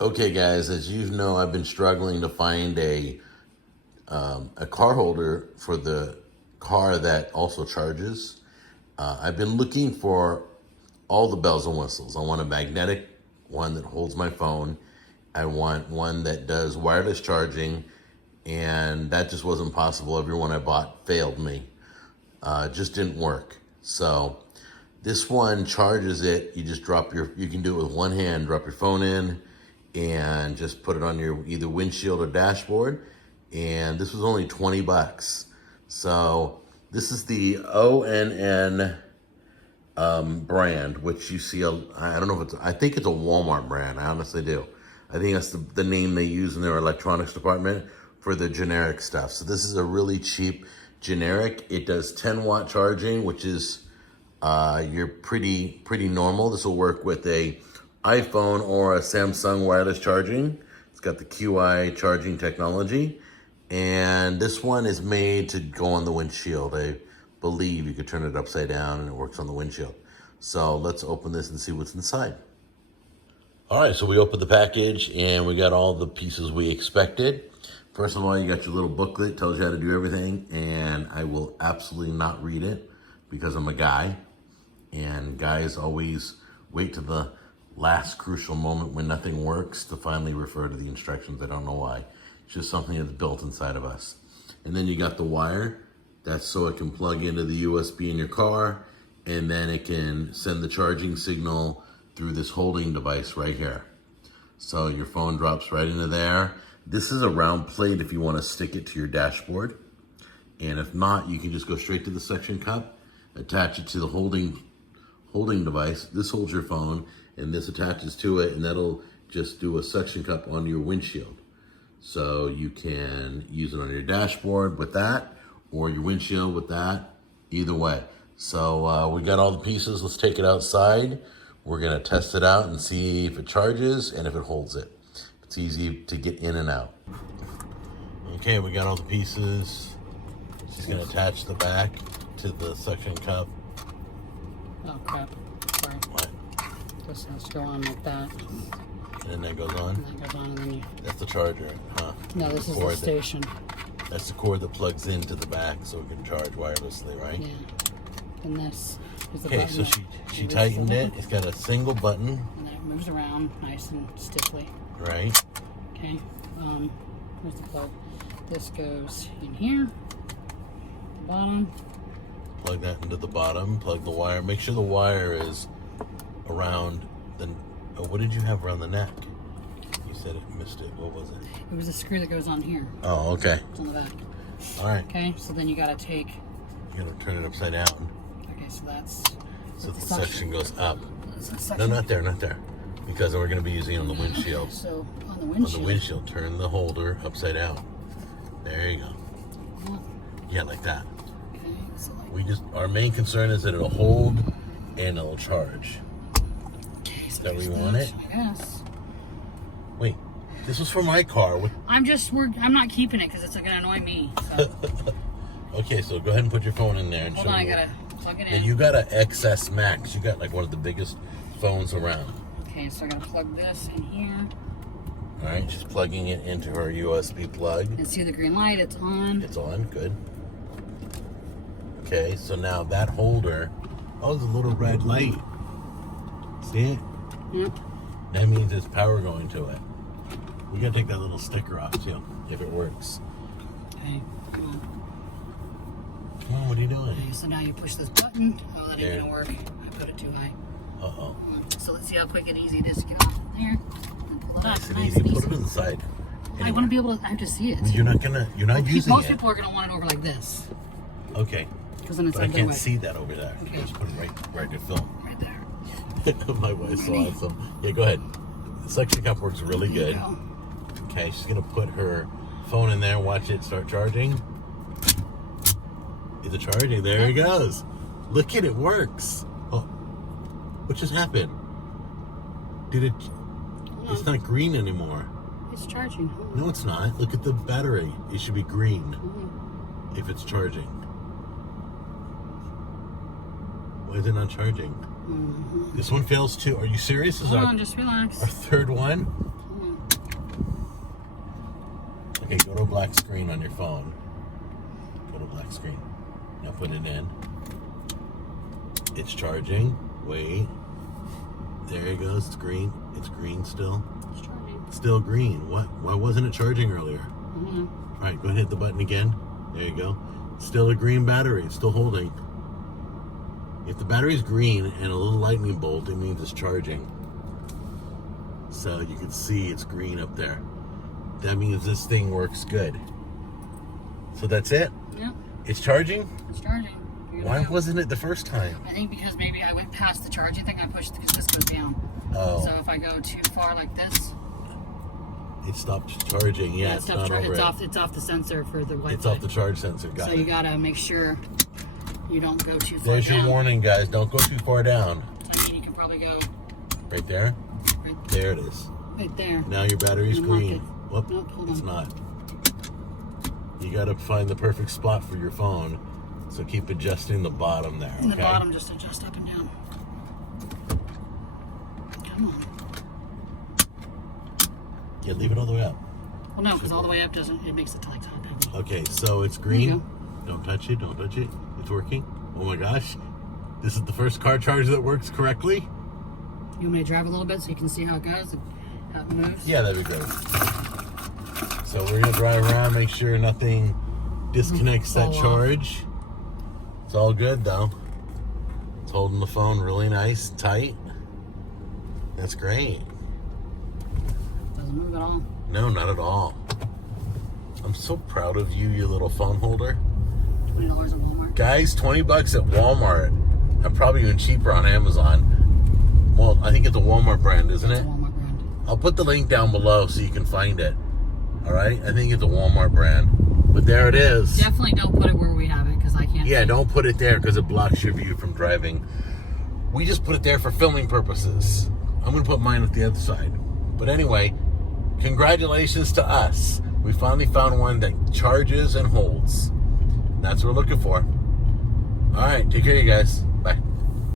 Okay, guys, as you know, I've been struggling to find a car holder for the car that also charges. I've been looking for all the bells and whistles. I want a magnetic one that holds my phone. I want one that does wireless charging, and that just wasn't possible. Every one I bought failed me. It just didn't work. So this one charges it. You just you can do it with one hand, drop your phone in and just put it on your either windshield or dashboard. And this was only 20 bucks. So this is the ONN brand, which you see, I don't know if I think it's a Walmart brand. I honestly do. I think that's the name they use in their electronics department for the generic stuff. So this is a really cheap generic. It does 10-watt charging, which is you're pretty normal. This will work with a iPhone or a Samsung wireless charging. It's got the QI charging technology. And this one is made to go on the windshield. I believe you could turn it upside down and it works on the windshield. So let's open this and see what's inside. All right, so we opened the package and we got all the pieces we expected. First of all, you got your little booklet, tells you how to do everything, and I will absolutely not read it because I'm a guy, and guys always wait to the last crucial moment when nothing works to finally refer to the instructions. I don't know why. It's just something that's built inside of us. And then you got the wire. That's so it can plug into the USB in your car, and then it can send the charging signal through this holding device right here. So your phone drops right into there. This is a round plate if you want to stick it to your dashboard. And if not, you can just go straight to the suction cup, attach it to the holding device. This holds your phone, and this attaches to it, and that'll just do a suction cup on your windshield. So you can use it on your dashboard with that, or your windshield with that, either way. So we got all the pieces. Let's take it outside. We're gonna test it out and see if it charges and if it holds it. It's easy to get in and out. Okay, we got all the pieces. She's gonna attach the back to the suction cup. Oh crap, sorry. What? This has to go on like that. And then that goes on? And that goes on and then you... That's the charger, huh? No, this is the station. That's the cord that plugs into the back so it can charge wirelessly, right? Yeah. And this is the okay, button. So she tightened it. It's got a single button. And then it moves around nice and stiffly. Right. Okay. Here's the plug. This goes in here. The bottom. Plug that into the bottom. Plug the wire. Make sure the wire is around the... Oh, what did you have around the neck? You said it missed it. What was it? It was a screw that goes on here. Oh, okay. It's on the back. All right. Okay, so then you gotta take... You gotta turn it upside down. Okay, so that's... So the suction goes up. Suction. No, not there, not there. Because we're gonna be using it on the windshield. So, on the windshield. On the windshield, turn the holder upside down. There you go. Yeah, like that. Okay, so like... Our main concern is that it'll hold and it'll charge. Okay, so is that where you want it? I guess. Wait, this was for my car. I'm not keeping it because it's gonna annoy me. So. Okay, so go ahead and put your phone in there and Hold show on, me. I gotta plug it in. And you got an XS Max. You got like one of the biggest phones around. Okay, so I gotta plug this in here. All right, she's plugging it into her USB plug. And see the green light, it's on. It's on, good. Okay, so now that holder, oh, there's a little red light. See it? Yep. That means there's power going to it. We gotta take that little sticker off too, if it works. Okay, come on. Come on, what are you doing? Okay, so now you push this button. Oh, that There. ain't gonna work. I put it too high. Uh-oh. So let's see how quick and easy it is to get off there. And pull it Nice up. and Nice easy. and Put easy. it inside. I want to be able to. I have to see it. You're not using Most it. people are gonna want it over like this. Okay. Because then it's But I under can't way. see that over there. Okay. Just put it right to film. Right there. My wife's so awesome. Yeah, go ahead. The suction cup works really There you good. go. Okay, she's gonna put her phone in there, watch it start charging. Is it charging? There it goes. Look at it, works. Oh, what just happened? Did it? It's not green anymore. It's charging. No, it's not. Look at the battery. It should be green if it's charging. Why is it not charging? This one fails too. Are you serious? This is Hold on, just relax. our third one? Okay, go to a black screen on your phone. Go to black screen. Now put it in. It's charging. Wait. There it goes. It's green. It's green still. It's charging. Still green. What? Why wasn't it charging earlier? Mm-hmm. All right, go ahead and hit the button again. There you go. Still a green battery. It's still holding. If the battery's green and a little lightning bolt, it means it's charging. So you can see it's green up there. That means this thing works good. So that's it? Yep. It's charging? It's charging. Why wasn't it the first time? I think because maybe I went past the charging thing. I pushed because this goes down. Oh. So if I go too far like this, it stopped charging. Yeah, it's not over it. It's off the sensor for the Wi-Fi. It's off the charge sensor. Got so it. you gotta make sure you don't go too far There's down. your warning, guys. Don't go too far down. I mean, you can probably go Right there? right There it is. Right there. Now your battery's And mark green. it. Whoop, Nope, hold it's on. not. You gotta find the perfect spot for your phone. So keep adjusting the bottom there, okay? And the bottom just adjust up and down. Come on. Yeah, leave it all the way up. Well, no, because all the way up doesn't. It makes it like top heavy. Okay, so it's There you green. Don't touch it, don't touch it. It's working. Oh my gosh. This is the first car charger that works correctly? You want me to drive a little bit so you can see how it goes, and how it moves? Yeah, that'd be good. So we're gonna drive around, make sure nothing disconnects that Fall off. charge. It's all good though. It's holding the phone really nice, tight. That's great. Doesn't move at all. No, not at all. I'm so proud of you, you little phone holder. $20 at Walmart. Guys, 20 bucks at Walmart. And probably even cheaper on Amazon. Well, I think it's a Walmart brand, isn't It's it? a Walmart brand. I'll put the link down below so you can find it. All right? I think it's a Walmart brand. But there it is. Definitely don't put it where we have it because I can't. Yeah, see. don't put it there because it blocks your view from driving. We just put it there for filming purposes. I'm going to put mine at the other side. But anyway, congratulations to us. We finally found one that charges and holds. That's what we're looking for. All right, take care, you guys. Bye.